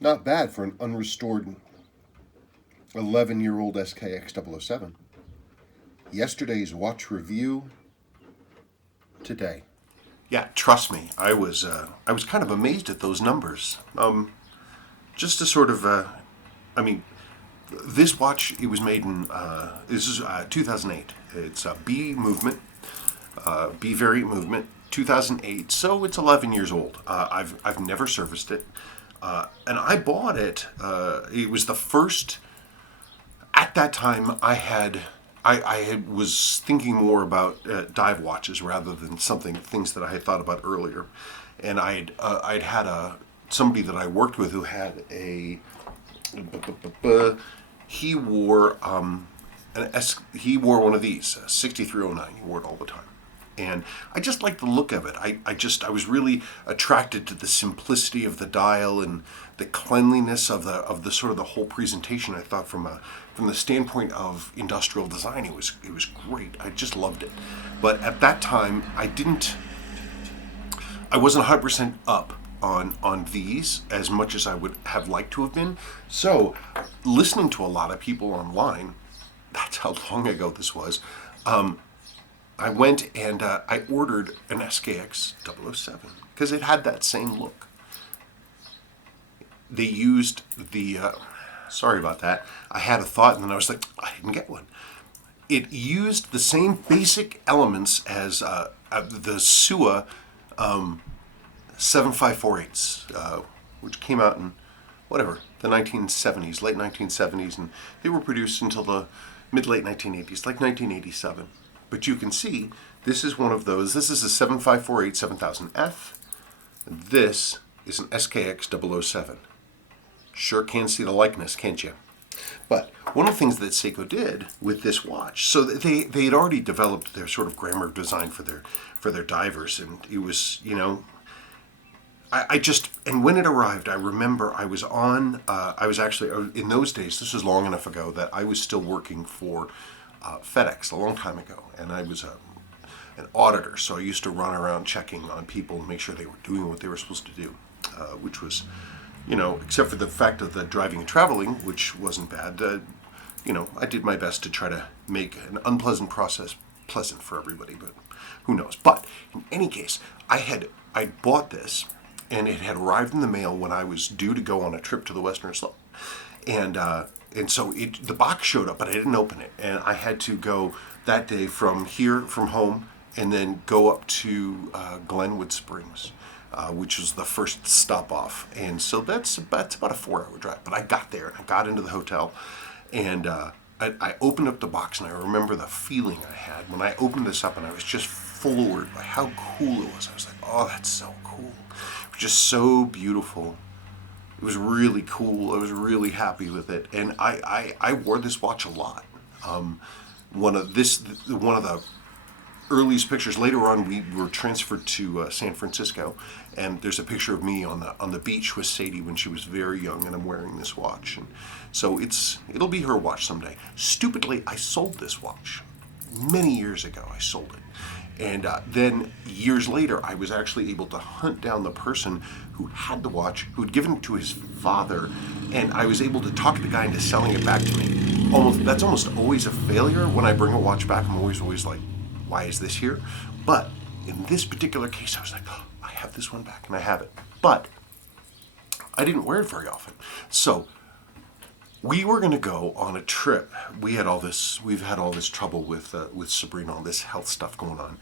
Not bad for an unrestored 11-year-old SKX007. Yesterday's watch review today. Yeah, trust me, I was kind of amazed at those numbers. Just to sort of, I mean, this watch it was made in this is 2008. It's a B movement, B variant movement, 2008. So it's 11 years old. I've never serviced it, and I bought it. It was the first. At that time, was thinking more about dive watches rather than things that I had thought about earlier, and I'd had somebody that I worked with who had a he wore he wore one of these 6309. He wore it all the time, and I just liked the look of it. I was really attracted to the simplicity of the dial and the cleanliness of the sort of the whole presentation. I thought from the standpoint of industrial design, it was great. I just loved it. But at that time, I wasn't 100% up on these as much as I would have liked to have been. So, listening to a lot of people online, that's how long ago this was. I went and I ordered an SKX007 because it had that same look. They used the. Sorry about that. I had a thought and then I was like, I didn't get one. It used the same basic elements as the SUA 7548s, which came out in whatever the 1970s, late 1970s, and they were produced until the mid-late 1980s, like 1987. But you can see this is one of those. This is a 7548 7000F. This is an SKX007. Sure can see the likeness, can't you? But one of the things that Seiko did with this watch, so they had already developed their sort of grammar design for their divers, and it was I just, and when it arrived, I remember I was actually in those days. This was long enough ago that I was still working for FedEx a long time ago, and I was an auditor, so I used to run around checking on people and make sure they were doing what they were supposed to do, which was, except for the fact of the driving and traveling, which wasn't bad. I did my best to try to make an unpleasant process pleasant for everybody, but who knows? But in any case, I bought this, and it had arrived in the mail when I was due to go on a trip to the Western Slope, and so the box showed up, but I didn't open it, and I had to go that day from home, and then go up to Glenwood Springs, which was the first stop off, and so that's about a 4-hour drive. But I got there, and I got into the hotel, and I opened up the box, and I remember the feeling I had when I opened this up, and I was just floored by how cool it was. I was like, oh, that's so cool. It was just so beautiful. It was really cool. I was really happy with it, and I wore this watch a lot. One of the earliest pictures. Later on, we were transferred to San Francisco, and there's a picture of me on the beach with Sadie when she was very young, and I'm wearing this watch. And so it'll be her watch someday. Stupidly, I sold this watch many years ago. I sold it, and then years later, I was actually able to hunt down the person who had the watch, who had given it to his father, and I was able to talk the guy into selling it back to me. That's almost always a failure when I bring a watch back. I'm always like, why is this here? But in this particular case, I was like, oh, I have this one back, and I have it. But I didn't wear it very often. So we were going to go on a trip. We've had all this trouble with Sabrina, all this health stuff going on.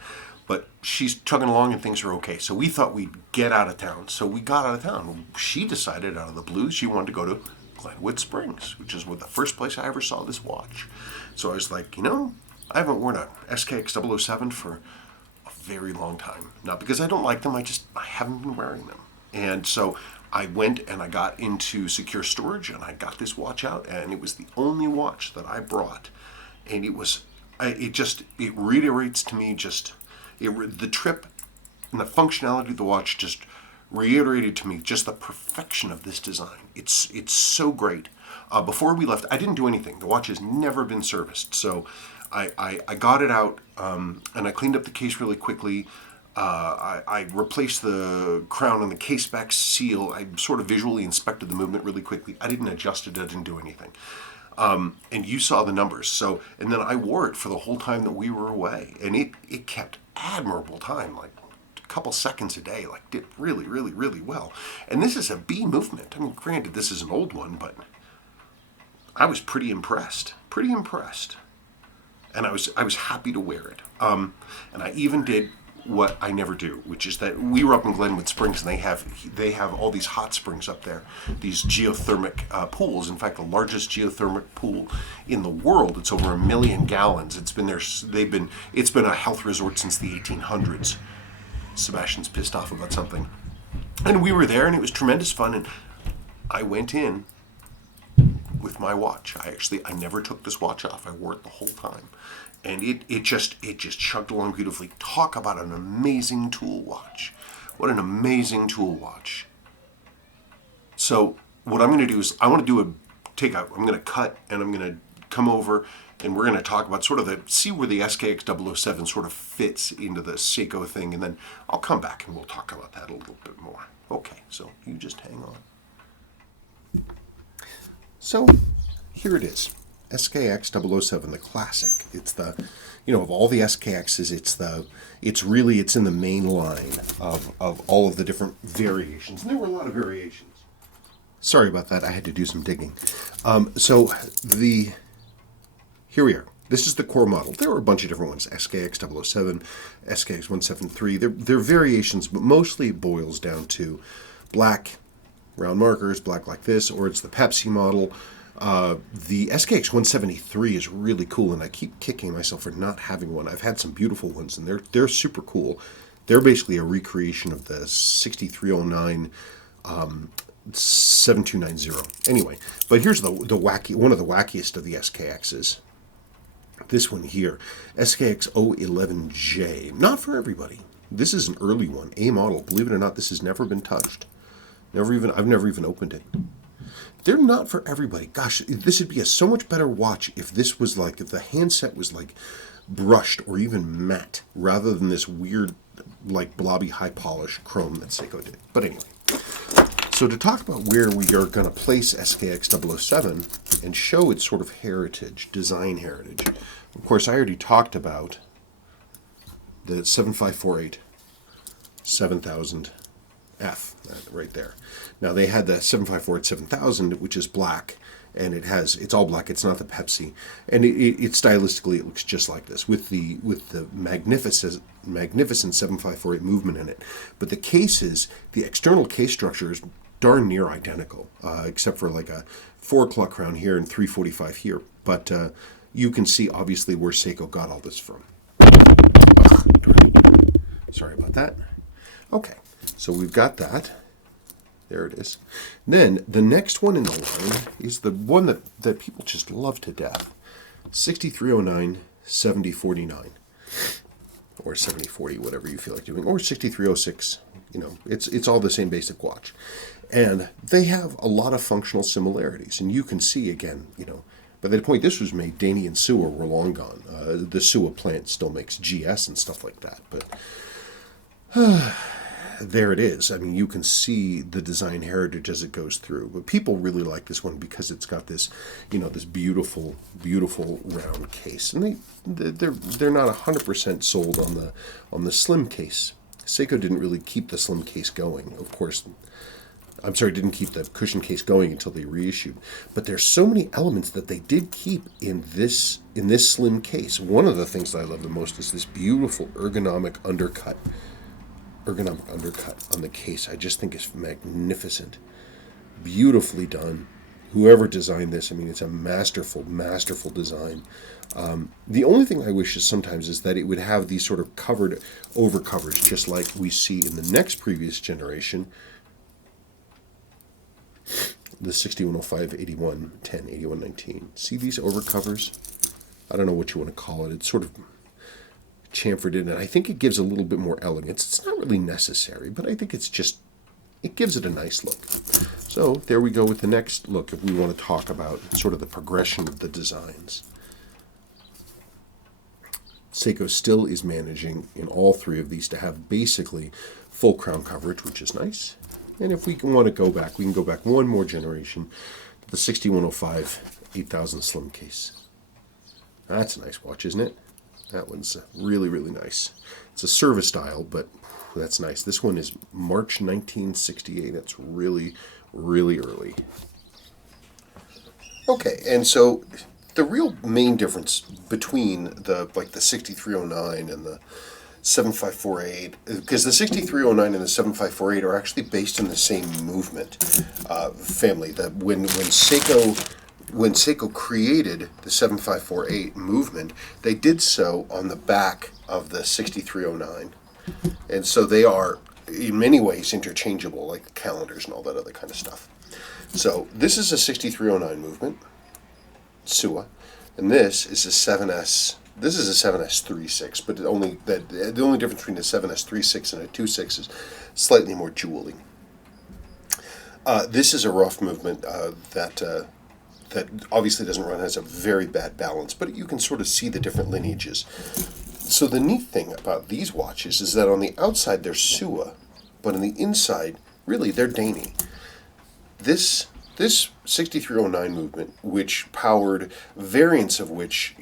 But she's chugging along and things are okay. So we thought we'd get out of town. So we got out of town. She decided out of the blue she wanted to go to Glenwood Springs, which is the first place I ever saw this watch. So I was like, I haven't worn a SKX007 for a very long time. Not because I don't like them, I haven't been wearing them. And so I went and I got into secure storage and I got this watch out, and it was the only watch that I brought. And it reiterates to me the trip and the functionality of the watch just reiterated to me just the perfection of this design. It's so great. Before we left, I didn't do anything. The watch has never been serviced, so I got it out and I cleaned up the case really quickly. I replaced the crown and the case back seal. I sort of visually inspected the movement really quickly. I didn't adjust it. I didn't do anything. And you saw the numbers. So, and then I wore it for the whole time that we were away, and it kept admirable time, like a couple seconds a day, like did really, really, really well. And this is a B movement. I mean, granted, this is an old one, but I was pretty impressed. Pretty impressed. And I was happy to wear it. And I even did what I never do, which is that we were up in Glenwood Springs, and they have all these hot springs up there, these geothermic pools. In fact, the largest geothermic pool in the world. It's over 1 million gallons. It's been a health resort since the 1800s. Sebastian's pissed off about something, and we were there, and it was tremendous fun. And I went in with my watch. I never took this watch off. I wore it the whole time. And it just chugged along beautifully. Talk about an amazing tool watch. What an amazing tool watch. So what I'm going to do is I want to do I'm going to cut, and I'm going to come over, and we're going to talk about see where the SKX007 sort of fits into the Seiko thing, and then I'll come back and we'll talk about that a little bit more. Okay, so you just hang on. So here it is. SKX007, the classic. It's the, of all the SKXs, it's in the main line of all of the different variations. And there were a lot of variations. Sorry about that. I had to do some digging. Here we are. This is the core model. There were a bunch of different ones. SKX007, SKX173. They're variations, but mostly it boils down to black round markers, black like this, or it's the Pepsi model. The SKX173 is really cool, and I keep kicking myself for not having one. I've had some beautiful ones, and they're super cool. They're basically a recreation of the 6309 7290. Anyway, but here's the wacky one of the wackiest of the SKXs. This one here, SKX011J. Not for everybody. This is an early one, A model. Believe it or not, this has never been touched. I've never even opened it. They're not for everybody. Gosh, this would be a so much better watch if this was like, if the handset was like brushed or even matte, rather than this weird, like blobby high polish chrome that Seiko did. But anyway, so to talk about where we are going to place SKX007 and show its sort of heritage, design heritage. Of course, I already talked about the 7548 7000 F right there. Now they had the 7548 7000, which is black, and it's all black. It's not the Pepsi, and it stylistically it looks just like this with the magnificent 7548 movement in it. But the external case structure is darn near identical, except for like a 4 o'clock crown here and 345 here. But you can see obviously where Seiko got all this from. Sorry about that. Okay. So we've got that. There it is. Then the next one in the line is the one that people just love to death. 6309 7049. Or 7040, whatever you feel like doing. Or 6306. It's all the same basic watch. And they have a lot of functional similarities. And you can see again, by the point this was made, Danny and Sua were long gone. The Sua plant still makes GS and stuff like that. But there it is. I mean, you can see the design heritage as it goes through. But people really like this one because it's got this, this beautiful, beautiful round case. And they're not 100% sold on the slim case. Seiko didn't really keep the slim case going. Of course, I'm sorry, didn't keep the cushion case going until they reissued. But there's so many elements that they did keep in this slim case. One of the things that I love the most is this beautiful ergonomic undercut on the case. I just think it's magnificent. Beautifully done. Whoever designed this, I mean, it's a masterful, masterful design. The only thing I wish is sometimes is that it would have these sort of covered over covers, just like we see in the next previous generation, the 6105, 8110, 8119. See these over covers? I don't know what you want to call it. It's sort of chamfered in, and I think it gives a little bit more elegance. It's not really necessary, but I think it gives it a nice look. So there we go with the next look if we want to talk about sort of the progression of the designs. Seiko still is managing in all three of these to have basically full crown coverage, which is nice. And if we want to go back, we can go back one more generation to the 6105 8000 slim case. That's a nice watch, isn't it? That one's really, really nice. It's a service dial, but that's nice. This one is March 1968. That's really, really early. Okay, and so the real main difference between the 6309 and the 7548, because the 6309 and the 7548 are actually based in the same movement family. That when Seiko created the 7548 movement, they did so on the back of the 6309, and so they are in many ways interchangeable, like the calendars and all that other kind of stuff. So this is a 6309 movement, SUA, and this is a 7S. This is a 7S36, but the only difference between a 7S36 and a 26 is slightly more jeweling. This is a rough movement that obviously doesn't run, has a very bad balance, but you can sort of see the different lineages. So the neat thing about these watches is that on the outside they're SUA, but on the inside, really, they're Dainey. This 6309 movement, which powered variants of which,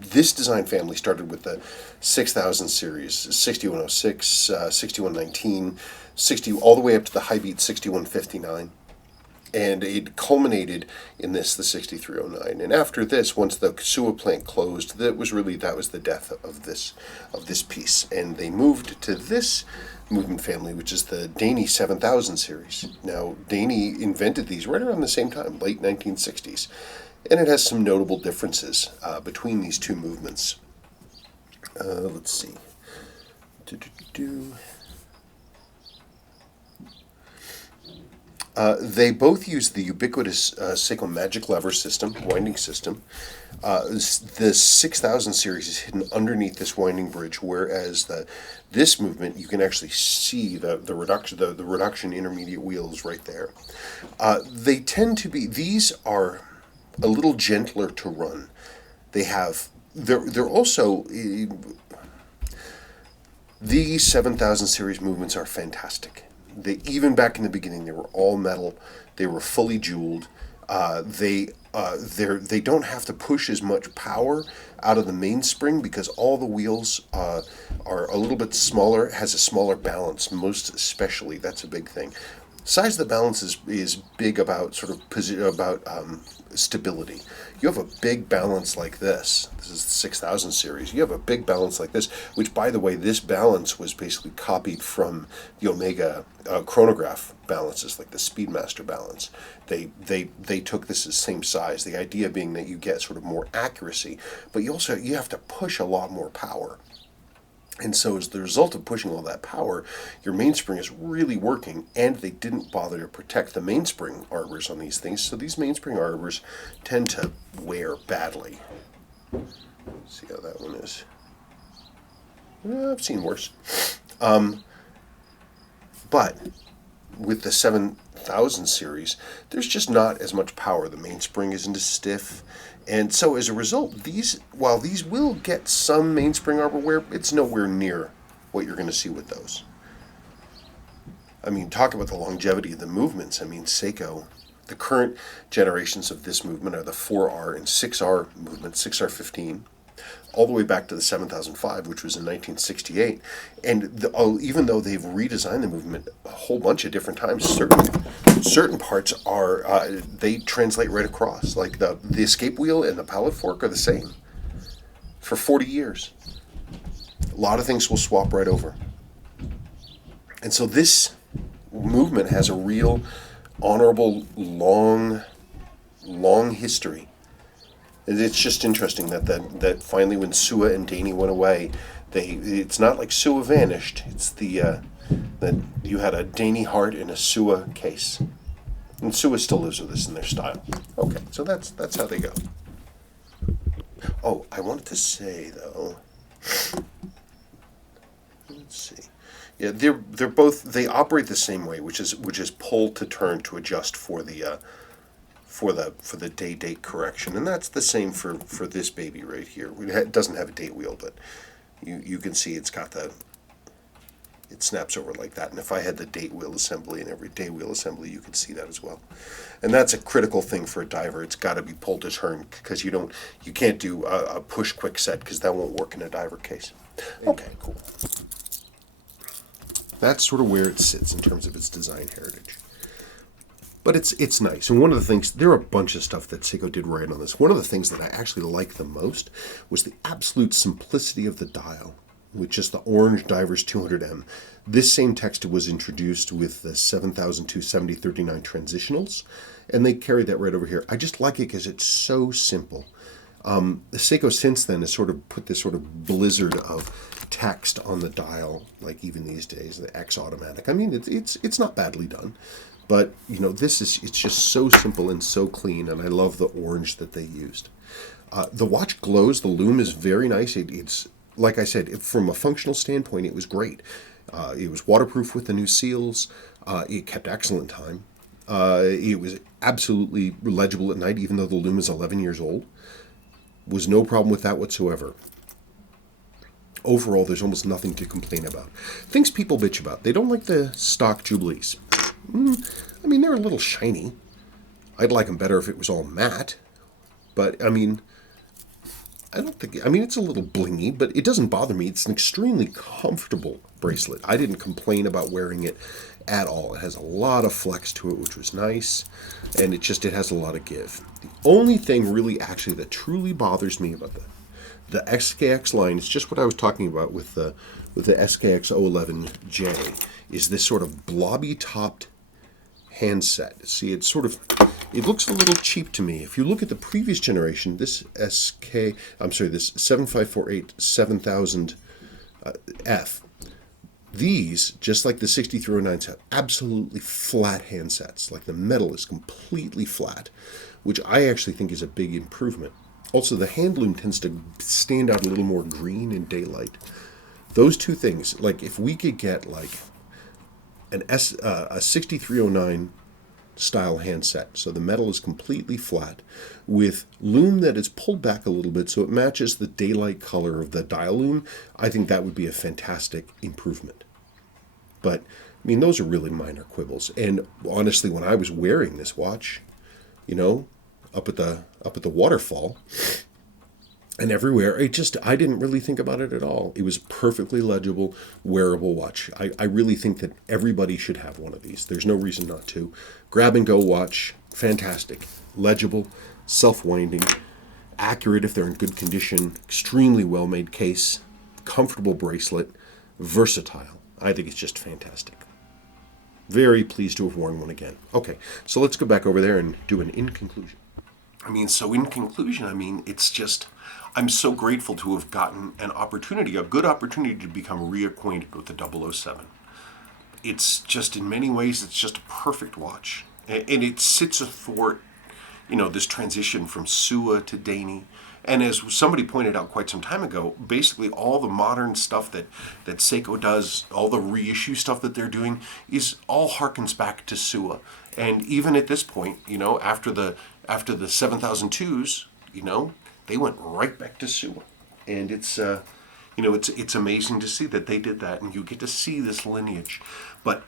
this design family started with the 6000 series, 6106, 6119, all the way up to the high beat 6159. And it culminated in the 6309. And after this, once the SUA plant closed, that was the death of this piece. And they moved to this movement family, which is the Dainey 7000 series. Now, Dainey invented these right around the same time, late 1960s. And it has some notable differences between these two movements. Let's see. They both use the ubiquitous Seiko Magic Lever system, winding system. The 6000 series is hidden underneath this winding bridge, whereas this movement, you can actually see the reduction intermediate wheels right there. They tend to be, these are a little gentler to run. They're also, these 7000 series movements are fantastic. Even back in the beginning, they were all metal. They were fully jeweled. They don't have to push as much power out of the mainspring because all the wheels are a little bit smaller. It has a smaller balance, most especially. That's a big thing. Size of the balance is big about stability. You have a big balance like this. This is the 6000 series. You have a big balance like this, which, by the way, this balance was basically copied from the Omega chronograph balances, like the Speedmaster balance. They took this as same size. The idea being that you get sort of more accuracy, but you have to push a lot more power. And so as the result of pushing all that power, your mainspring is really working, and they didn't bother to protect the mainspring arbors on these things, so these mainspring arbors tend to wear badly. Let's see how that one is. I've seen worse. But with the 7000 series, there's just not as much power. The mainspring isn't as stiff. And so as a result, while these will get some mainspring arbor wear, it's nowhere near what you're going to see with those. I mean, talk about the longevity of the movements. I mean, Seiko, the current generations of this movement are the 4R and 6R movement, 6R15, all the way back to the 7005, which was in 1968. And even though they've redesigned the movement a whole bunch of different times, certain parts are they translate right across. Like the escape wheel and the pallet fork are the same for 40 years. A lot of things will swap right over. And so this movement has a real honorable, long history. It's just interesting that finally when SUA and Dainey went away, it's not like SUA vanished. It's that you had a Dainey heart in a SUA case. And SUA still lives with us in their style. Okay, so that's how they go. Oh, I wanted to say though. Let's see. Yeah, they're both, they operate the same way, which is pull to turn to adjust for the for the day date correction, and that's the same for this baby right here. It doesn't have a date wheel, but you can see it's got it snaps over like that. And if I had the date wheel assembly and every day wheel assembly, you could see that as well. And that's a critical thing for a diver. It's got to be pull to turn, because you can't do a push quick set, because that won't work in a diver case. Okay, cool. That's sort of where it sits in terms of its design heritage. But it's nice. And one of the things, there are a bunch of stuff that Seiko did right on this. One of the things that I actually liked the most was the absolute simplicity of the dial, with just the orange Divers 200M. This same texture was introduced with the 7026-0020 transitionals, and they carried that right over here. I just like it because it's so simple. The Seiko since then has sort of put this sort of blizzard of text on the dial, like even these days, the X automatic. I mean, it's not badly done, but it's just so simple and so clean, and I love the orange that they used. The watch glows. The lume is very nice. It's like I said, from a functional standpoint, it was great. It was waterproof with the new seals. It kept excellent time. It was absolutely legible at night, even though the lume is 11 years old. Was no problem with that whatsoever. Overall, there's almost nothing to complain about. Things people bitch about. They don't like the stock Jubilees. I mean, they're a little shiny. I'd like them better if it was all matte. But, I mean, it's a little blingy, but it doesn't bother me. It's an extremely comfortable bracelet. I didn't complain about wearing it at all. It has a lot of flex to it, which was nice, and it has a lot of give. The only thing really actually that truly bothers me about the SKX line is just what I was talking about with the SKX011J, is this sort of blobby topped handset. See, it looks a little cheap to me. If you look at the previous generation, this 7548-7000F, these, just like the 6309s, have absolutely flat handsets. Like the metal is completely flat, which I actually think is a big improvement. Also, the hand loom tends to stand out a little more green in daylight. Those two things, like if we could get like a 6309 style handset, so the metal is completely flat, with loom that is pulled back a little bit so it matches the daylight color of the dial loom, I think that would be a fantastic improvement. But I mean, those are really minor quibbles. And honestly, when I was wearing this watch, up at the waterfall and everywhere, I didn't really think about it at all. It was perfectly legible, wearable watch. I really think that everybody should have one of these. There's no reason not to. Grab and go watch, fantastic, legible, self-winding, accurate if they're in good condition, extremely well-made case, comfortable bracelet, versatile. I think it's just fantastic. Very pleased to have worn one again. Okay, so let's go back over there and do an in conclusion. So in conclusion, it's just, I'm so grateful to have gotten a good opportunity to become reacquainted with the 007. It's just, in many ways, it's just a perfect watch. And it sits athwart, this transition from Sua to Dainey. And as somebody pointed out quite some time ago, basically all the modern stuff that Seiko does, all the reissue stuff that they're doing, is all harkens back to Sua. And even at this point, after the 7002s, they went right back to Sua. And it's amazing to see that they did that, and you get to see this lineage. But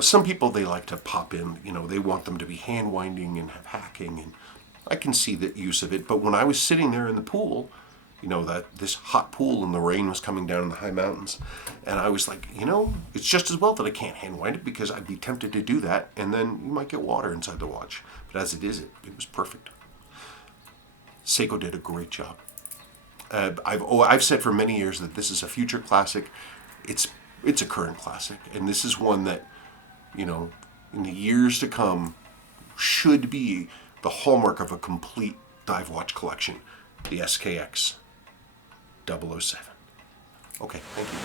some people, they like to pop in, they want them to be hand winding and have hacking, and I can see the use of it. But when I was sitting there in the pool, this hot pool, and the rain was coming down in the high mountains, and I was like, it's just as well that I can't hand wind it, because I'd be tempted to do that, and then you might get water inside the watch. But as it is, it was perfect. Seiko did a great job. I've said for many years that this is a future classic. It's a current classic, and this is one that, in the years to come, should be the hallmark of a complete dive watch collection, the SKX007. Okay, thank you.